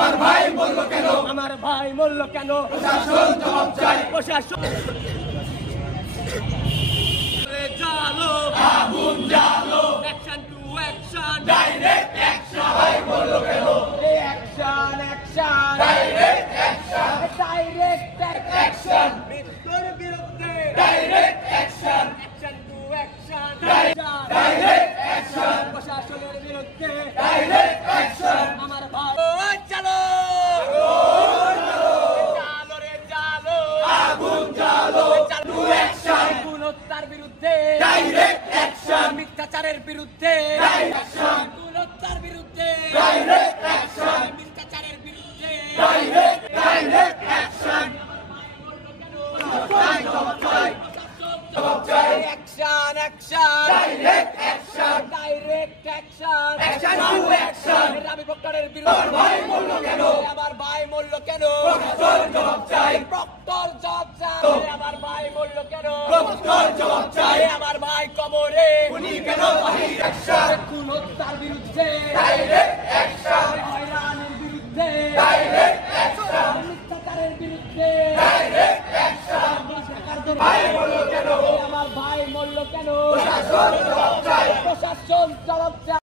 আমার ভাই মূল্য কেন? আমার ভাই মূল্য কেন? প্রশাসন জবাব চাই। প্রশাসন জালো আগুন জ্বালো, action to action, direct action. ভাই মূল্য কেন? Action action direct action, direct action.